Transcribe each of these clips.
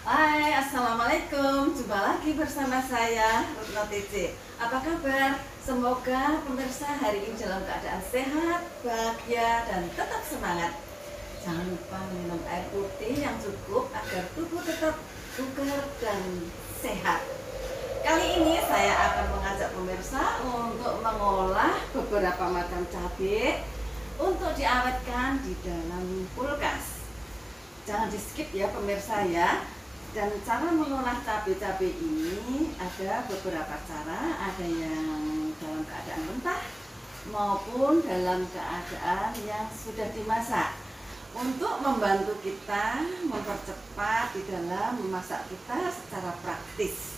Hai, assalamualaikum. Jumpa lagi bersama saya Retno TJ. Apa kabar? Semoga pemirsa hari ini dalam keadaan sehat, bahagia, dan tetap semangat. Jangan lupa minum air putih yang cukup agar tubuh tetap bugar dan sehat. Kali ini saya akan mengajak pemirsa untuk mengolah beberapa macam cabai untuk diawetkan di dalam kulkas. Jangan di skip ya pemirsa ya. Dan cara mengolah cabai-cabai ini ada beberapa cara, ada yang dalam keadaan mentah maupun dalam keadaan yang sudah dimasak, untuk membantu kita mempercepat di dalam memasak kita secara praktis.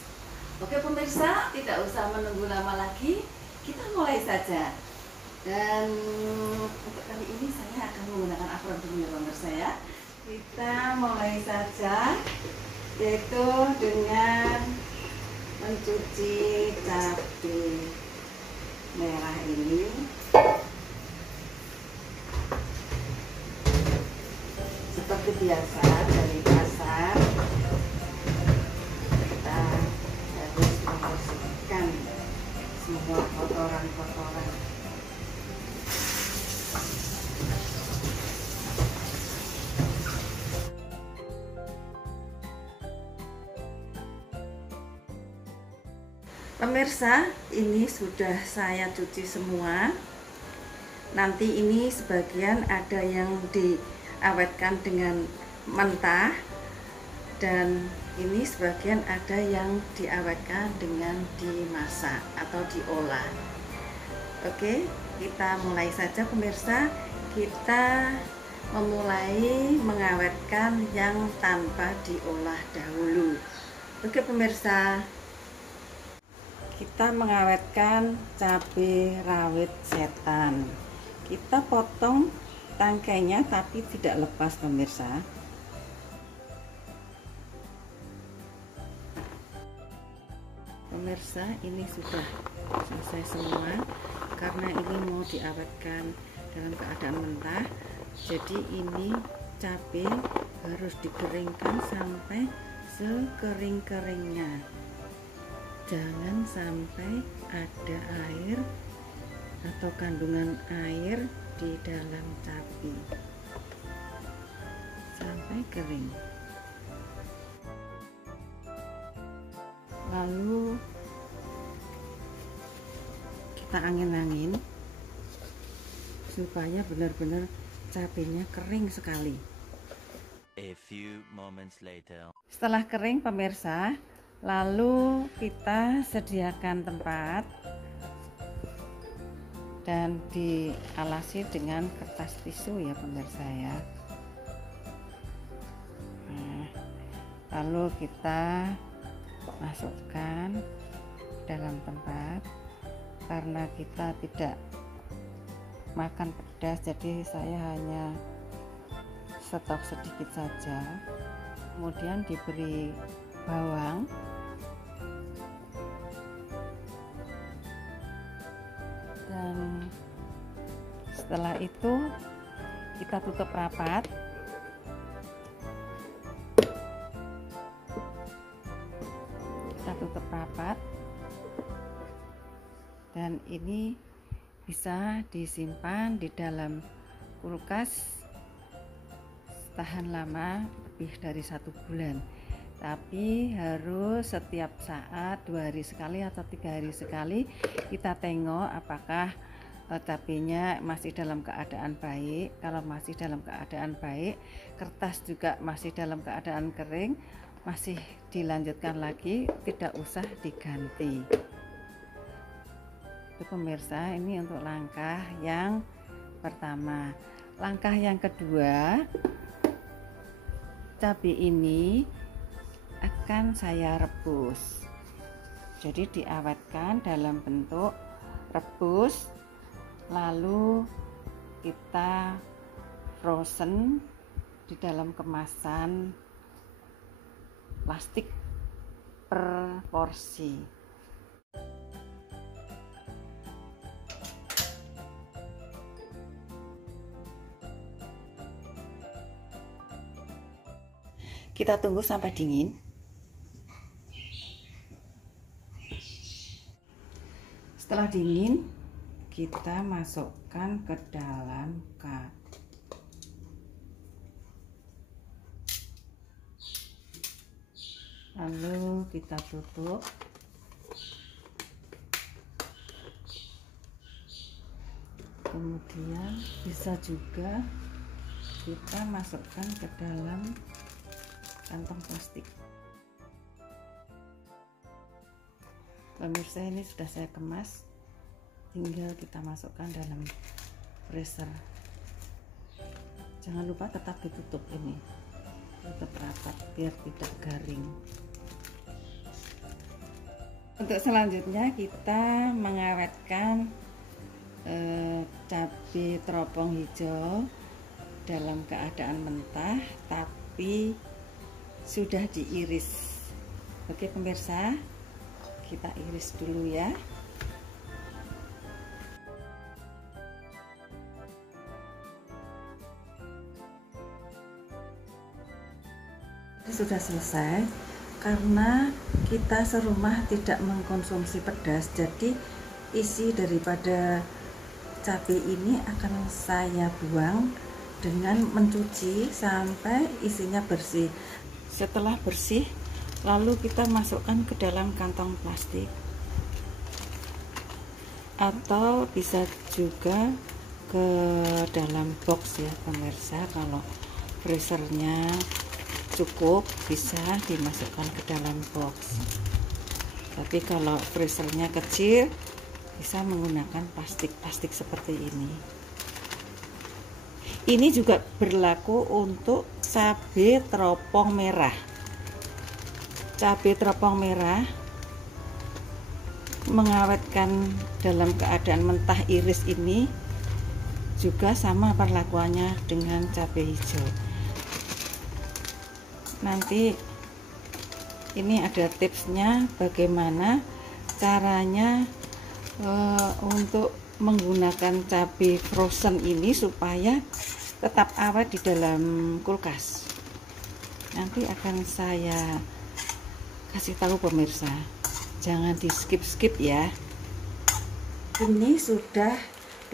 Oke pemirsa, tidak usah menunggu lama lagi, kita mulai saja. Dan untuk kali ini saya akan menggunakan apron dulu ya pemirsa ya. Kita mulai saja, yaitu dengan mencuci cabai merah ini. Seperti biasa dari pasar, kita harus membersihkan semua kotoran-kotoran. Pemirsa, ini sudah saya cuci semua. Nanti ini sebagian ada yang diawetkan dengan mentah, dan ini sebagian ada yang diawetkan dengan dimasak atau diolah. Oke, kita mulai saja pemirsa. Kita memulai mengawetkan yang tanpa diolah dahulu. Oke pemirsa, kita mengawetkan cabai rawit setan. Kita potong tangkainya tapi tidak lepas pemirsa. Pemirsa, ini sudah selesai semua karena ini mau diawetkan dalam keadaan mentah. Jadi ini cabai harus dikeringkan sampai sekering-keringnya. Jangan sampai ada air atau kandungan air di dalam cabai sampai kering. Lalu kita angin-angin supaya benar-benar cabainya kering sekali. A few moments later. Setelah kering pemirsa, lalu kita sediakan tempat dan dialasi dengan kertas tisu ya pemirsa ya. Nah, lalu kita masukkan dalam tempat. Karena kita tidak makan pedas, jadi saya hanya stok sedikit saja. Kemudian diberi bawang, dan setelah itu kita tutup rapat. Dan ini bisa disimpan di dalam kulkas tahan lama lebih dari 1 bulan. Tapi harus setiap saat 2 hari sekali atau 3 hari sekali kita tengok apakah cabainya masih dalam keadaan baik. Kalau masih dalam keadaan baik, kertas juga masih dalam keadaan kering, masih dilanjutkan lagi, tidak usah diganti. Itu pemirsa, ini untuk langkah yang pertama. Langkah yang kedua, cabai ini akan saya rebus. Jadi diawetkan dalam bentuk rebus, lalu kita frozen di dalam kemasan plastik per porsi. Kita tunggu sampai dingin. Setelah dingin, kita masukkan ke dalam cup. Lalu kita tutup. Kemudian bisa juga kita masukkan ke dalam kantong plastik. Pemirsa, ini sudah saya kemas, tinggal kita masukkan dalam freezer. Jangan lupa tetap ditutup, ini tutup rapat biar tidak garing. Untuk selanjutnya kita mengawetkan cabai teropong hijau dalam keadaan mentah tapi sudah diiris. Oke pemirsa, kita iris dulu ya. Ini sudah selesai. Karena kita serumah tidak mengkonsumsi pedas, jadi isi daripada cabai ini akan saya buang dengan mencuci sampai isinya bersih. Setelah bersih, lalu kita masukkan ke dalam kantong plastik, atau bisa juga ke dalam box ya pemirsa. Kalau freezernya cukup, bisa dimasukkan ke dalam box. Tapi kalau freezernya kecil, bisa menggunakan plastik seperti ini. Ini juga berlaku untuk cabai teropong merah. Cabai teropong merah mengawetkan dalam keadaan mentah iris ini juga sama perlakuannya dengan cabai hijau. Nanti ini ada tipsnya bagaimana caranya untuk menggunakan cabai frozen ini supaya tetap awet di dalam kulkas. Nanti akan saya kasih tahu pemirsa, jangan di skip ya. Ini sudah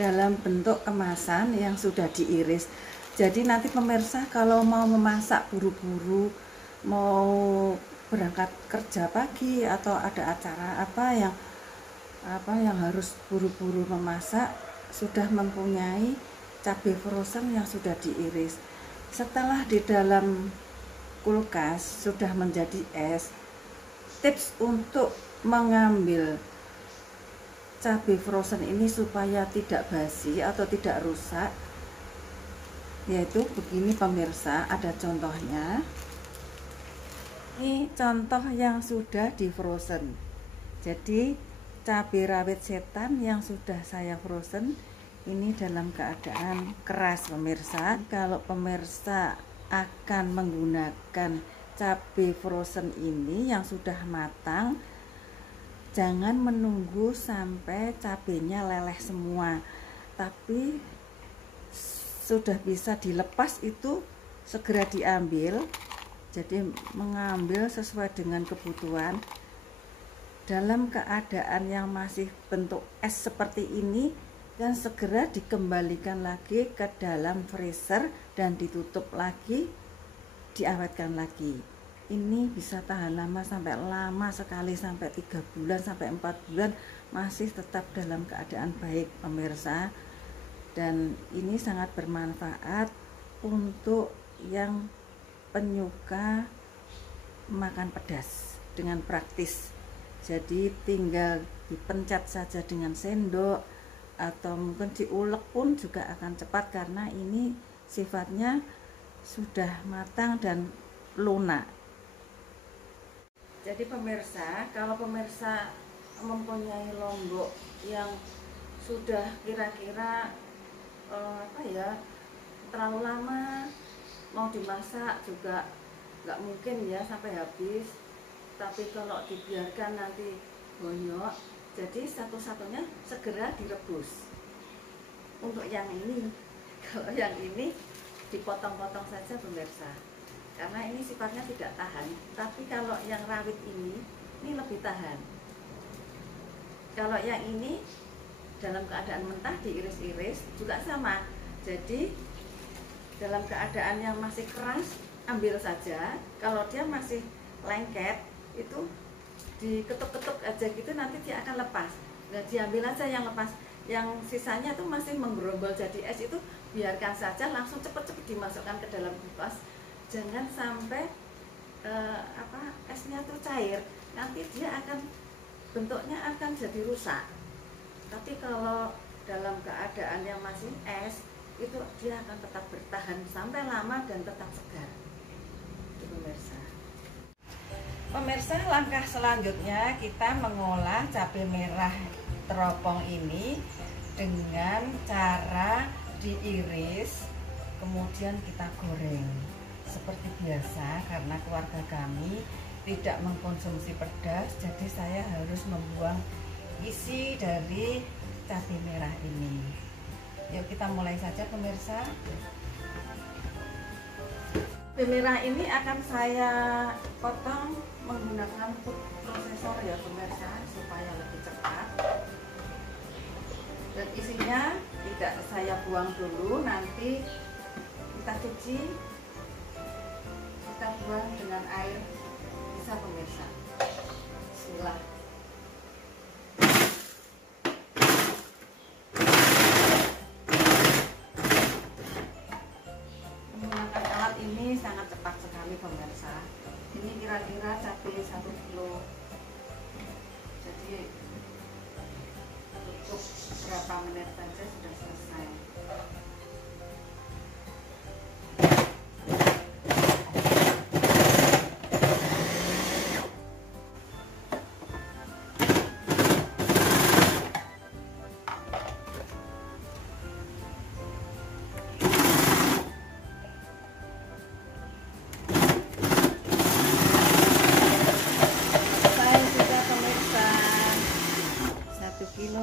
dalam bentuk kemasan yang sudah diiris. Jadi nanti pemirsa kalau mau memasak buru-buru, mau berangkat kerja pagi atau ada acara apa yang harus buru-buru memasak, sudah mempunyai cabai frozen yang sudah diiris. Setelah di dalam kulkas sudah menjadi es, tips untuk mengambil cabai frozen ini supaya tidak basi atau tidak rusak, yaitu begini pemirsa, ada contohnya. Ini contoh yang sudah di frozen. Jadi cabai rawit setan yang sudah saya frozen ini dalam keadaan keras pemirsa. Kalau pemirsa akan menggunakan cabai frozen ini yang sudah matang, jangan menunggu sampai cabainya leleh semua, tapi sudah bisa dilepas itu segera diambil. Jadi mengambil sesuai dengan kebutuhan. Dalam keadaan yang masih bentuk es seperti ini, dan segera dikembalikan lagi ke dalam freezer dan ditutup lagi, diawetkan lagi. Ini bisa tahan lama sekali, sampai 3 bulan sampai 4 bulan masih tetap dalam keadaan baik pemirsa. Dan ini sangat bermanfaat untuk yang penyuka makan pedas dengan praktis. Jadi tinggal dipencet saja dengan sendok atau mungkin diulek pun juga akan cepat, karena ini sifatnya sudah matang dan lunak. Jadi pemirsa, kalau pemirsa mempunyai lombok yang sudah kira-kira terlalu lama, mau dimasak juga nggak mungkin ya sampai habis. Tapi kalau dibiarkan nanti bonyok, jadi satu-satunya segera direbus. Untuk yang ini, kalau yang ini dipotong-potong saja pemirsa. karena ini sifatnya tidak tahan. Tapi kalau yang rawit ini lebih tahan. Kalau yang ini dalam keadaan mentah diiris-iris juga sama. Jadi dalam keadaan yang masih keras ambil saja. Kalau dia masih lengket itu diketuk-ketuk aja gitu, nanti dia akan lepas. Nah, diambil aja yang lepas. Yang sisanya tuh masih menggerombol jadi es, itu biarkan saja, langsung cepet-cepet dimasukkan ke dalam kulkas. Jangan sampai esnya tuh cair, nanti dia akan bentuknya akan jadi rusak. Tapi kalau dalam keadaan yang masih es, itu dia akan tetap bertahan sampai lama dan tetap segar. Itu pemirsa, langkah selanjutnya kita mengolah cabai merah teropong ini dengan cara diiris kemudian kita goreng seperti biasa. Karena keluarga kami tidak mengkonsumsi pedas, jadi saya harus membuang isi dari cabai merah ini. Yuk kita mulai saja pemirsa. Cabai merah ini akan saya potong menggunakan food processor ya pemirsa, supaya lebih cepat. Dan isinya tidak saya buang dulu, nanti kita cuci, kita buang dengan air bisa pemirsa. Bismillah. Menggunakan alat ini sangat cepat sekali pemirsa. Ini kira-kira cabai 1 kilo. Jadi cukup berapa menit saja sudah selesai.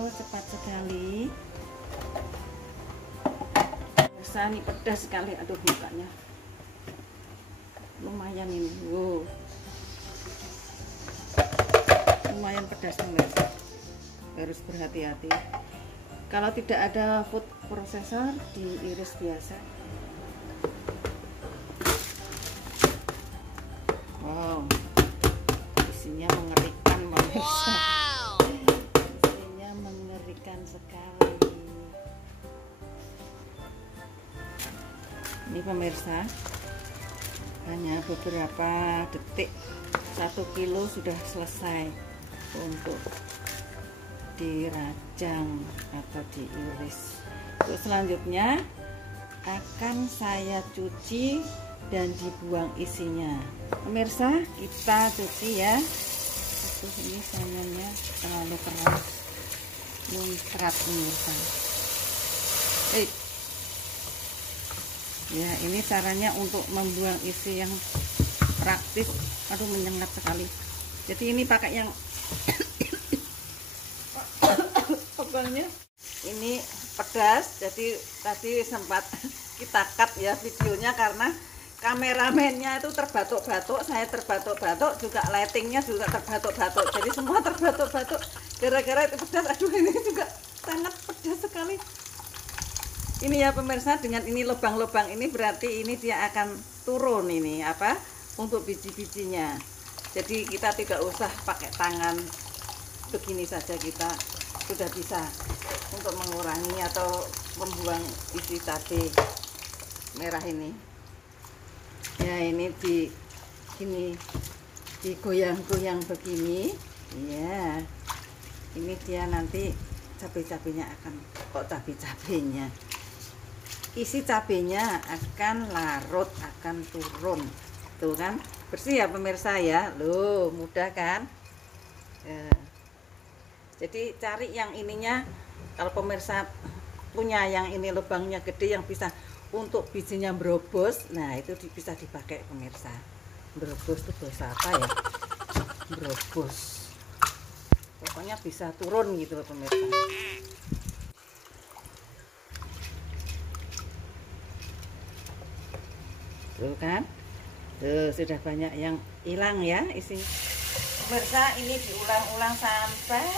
Cepat sekali. Pemirsa, ini pedas sekali. Aduh, mukanya lumayan ini. Wow, lumayan pedas pemirsa. Harus berhati-hati. Kalau tidak ada food processor, diiris biasa. Wow, isinya mengerikan pemirsa. Sekali. Ini pemirsa, hanya beberapa detik 1 kilo sudah selesai untuk dirajang atau diiris. Untuk selanjutnya akan saya cuci dan dibuang isinya. Pemirsa, kita cuci ya. Ini sanyannya terlalu keras, muncrat pemirsa. Ya, ini caranya untuk membuang isi yang praktis. Aduh, menyengat sekali. Jadi ini pakai yang pokoknya ini pedas. Jadi tadi sempat kita cut ya videonya karena kameramennya itu terbatuk-batuk, saya terbatuk-batuk, juga lightingnya juga terbatuk-batuk. Jadi semua terbatuk-batuk gara-gara itu pedas. Aduh, ini juga sangat pedas sekali. Ini ya pemirsa, dengan ini lubang-lubang ini berarti ini dia akan turun ini apa untuk biji-bijinya. Jadi kita tidak usah pakai tangan, begini saja kita sudah bisa untuk mengurangi atau membuang isi cabai merah ini. Ya, ini digoyang-goyang begini. Ya, ini dia nanti cabai-cabainya akan cabainya. Isi cabainya akan larut, akan turun. Tuh kan, bersih ya pemirsa ya. Loh, mudah kan? Ya. Jadi cari yang ininya, kalau pemirsa punya yang ini lubangnya gede yang bisa untuk bijinya berobos, nah itu bisa dipakai pemirsa. Berobos itu bahasa apa ya? Berobos. Pokoknya bisa turun gitu pemirsa. Tuh kan? Tuh, sudah banyak yang hilang ya isi. Pemirsa, ini diulang-ulang sampai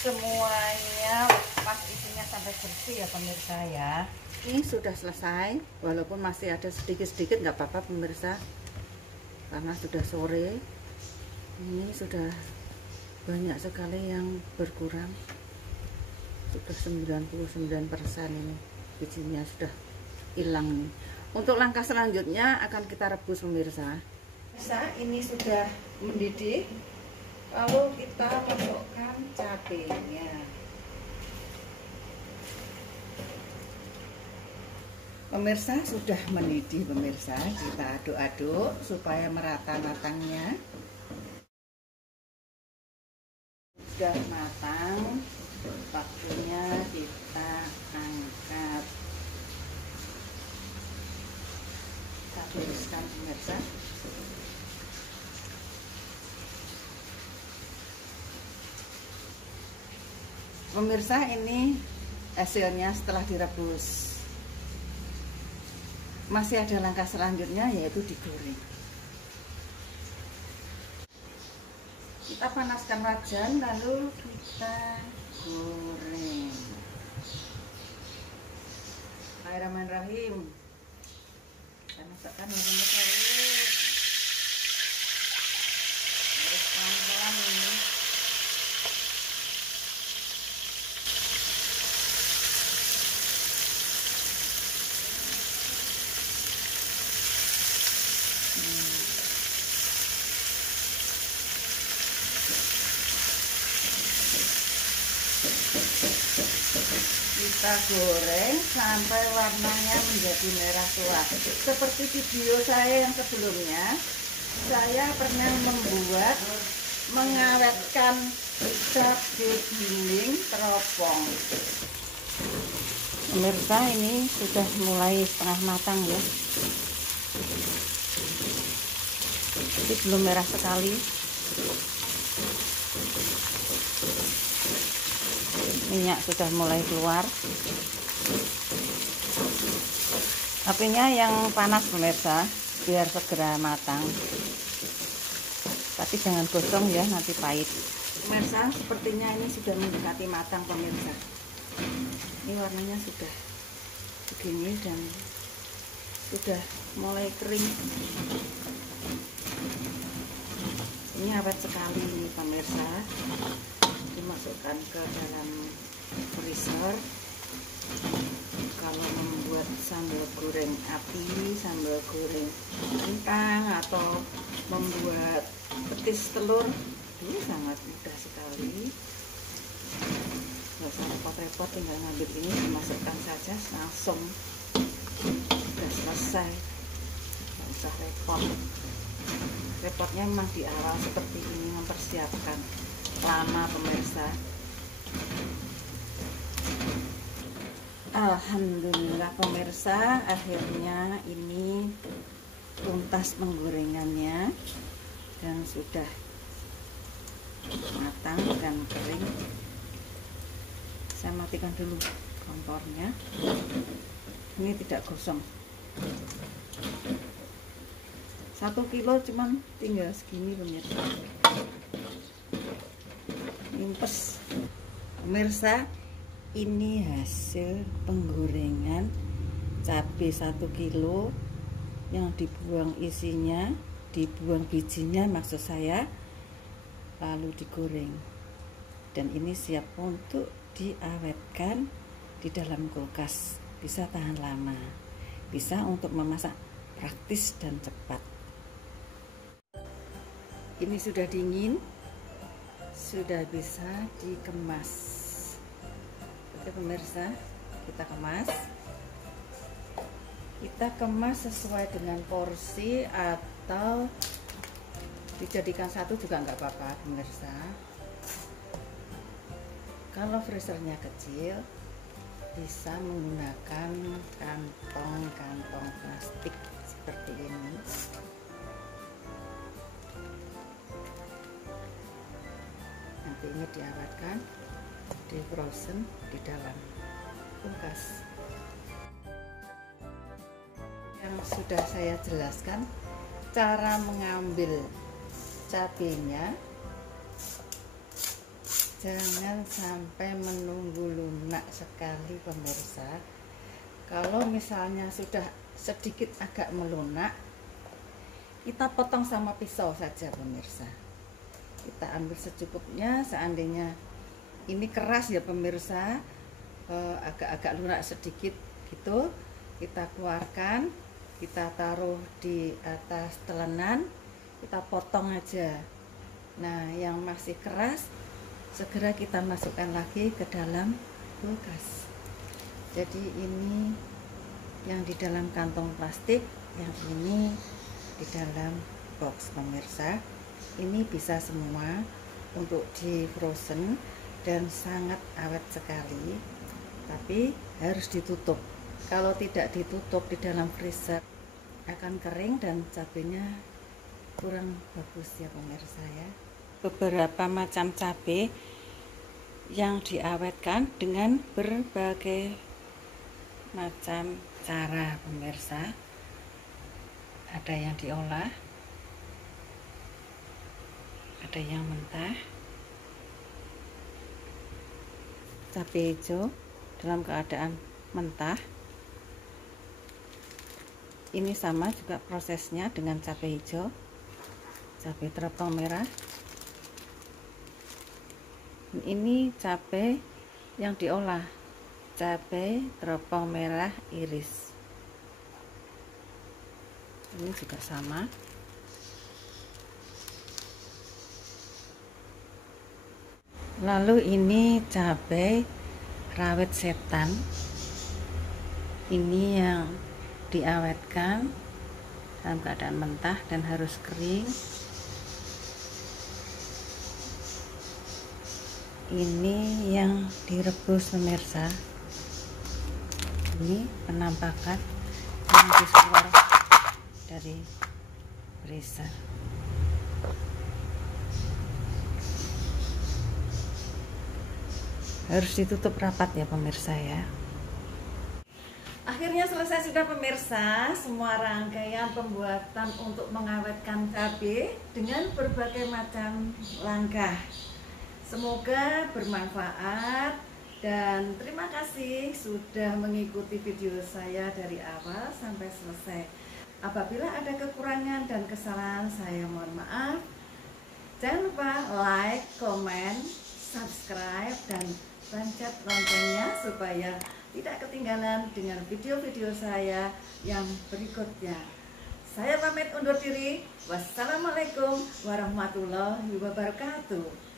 semuanya lepas isinya sampai bersih ya pemirsa ya. Ini sudah selesai, walaupun masih ada sedikit-sedikit nggak apa-apa pemirsa, karena sudah sore. Ini sudah banyak sekali yang berkurang, sudah 99% ini bijinya sudah hilang nih. Untuk langkah selanjutnya akan kita rebus pemirsa. Ini sudah mendidih, lalu kita masukkan cabenya. Pemirsa, sudah mendidih pemirsa, kita aduk-aduk supaya merata matangnya. Sudah matang, waktunya kita angkat. Kita tiriskan pemirsa. Pemirsa, ini hasilnya setelah direbus. Masih ada langkah selanjutnya, yaitu digoreng. Kita panaskan wajan, lalu kita goreng. Bismillahirrahmanirrahim. Kita masukkan ya pemirsa. Harus pelan-pelan ini. Kita goreng sampai warnanya menjadi merah tua. Seperti video saya yang sebelumnya, saya pernah mengawetkan cabai giling teropong. Pemirsa, ini sudah mulai setengah matang ya. Ini belum merah sekali. Minyak sudah mulai keluar. Apinya yang panas pemirsa, biar segera matang. Tapi jangan gosong ya, nanti pahit. Pemirsa, sepertinya ini sudah mendekati matang pemirsa. Ini warnanya sudah begini dan sudah mulai kering. Ini awet sekali nih pemirsa. Dimasukkan ke dalam freezer. Kalau membuat sambal goreng api, sambal goreng kentang, atau membuat petis telur, ini sangat mudah sekali. Nggak usah repot-repot, tinggal ngambil ini dimasukkan saja langsung, sudah selesai. Nggak usah repot. Repotnya memang di awal seperti ini, mempersiapkan lama pemirsa. Alhamdulillah pemirsa, akhirnya ini tuntas penggorengannya dan sudah matang dan kering. Saya matikan dulu kompornya. Ini tidak gosong. 1 kilo cuman tinggal segini pemirsa. Nimpes. Pemirsa, ini hasil penggorengan cabai 1 kilo yang dibuang isinya, dibuang bijinya maksud saya, lalu digoreng. Dan ini siap untuk diawetkan di dalam kulkas, bisa tahan lama, bisa untuk memasak praktis dan cepat. Ini sudah dingin, sudah bisa dikemas. Oke pemirsa, kita kemas. Kita kemas sesuai dengan porsi atau dijadikan satu juga nggak apa-apa pemirsa. Kalau freezernya kecil, bisa menggunakan kantong-kantong plastik seperti ini. Nanti ini diawetkan, di frozen di dalam kulkas. Yang sudah saya jelaskan cara mengambil cabenya, jangan sampai menunggu lunak sekali pemirsa. Kalau misalnya sudah sedikit agak melunak, kita potong sama pisau saja pemirsa. Kita ambil secukupnya. Seandainya ini keras ya pemirsa, agak-agak lunak sedikit gitu, kita keluarkan, kita taruh di atas telenan, kita potong aja. Nah, yang masih keras segera kita masukkan lagi ke dalam kulkas. Jadi ini yang di dalam kantong plastik, yang ini di dalam box pemirsa. Ini bisa semua untuk di frozen dan sangat awet sekali, tapi harus ditutup. Kalau tidak ditutup di dalam freezer akan kering dan cabenya kurang bagus ya pemirsa ya. Beberapa macam cabai yang diawetkan dengan berbagai macam cara pemirsa. Ada yang diolah, ada yang mentah. Cabai hijau dalam keadaan mentah. Ini sama juga prosesnya dengan cabai hijau. Cabai teropong merah. Ini cabai yang diolah, cabai teropong merah iris. Ini juga sama. Lalu ini cabai rawit setan. Ini yang diawetkan dalam keadaan mentah dan harus kering. Ini yang direbus pemirsa. Ini penampakan yang keluar dari freezer. Harus ditutup rapat ya pemirsa ya. Akhirnya selesai sudah pemirsa semua rangkaian pembuatan untuk mengawetkan cabai dengan berbagai macam langkah. Semoga bermanfaat dan terima kasih sudah mengikuti video saya dari awal sampai selesai. Apabila ada kekurangan dan kesalahan, saya mohon maaf. Jangan lupa like, komen, subscribe, dan pencet loncengnya supaya tidak ketinggalan dengan video-video saya yang berikutnya. Saya pamit undur diri. Wassalamualaikum warahmatullahi wabarakatuh.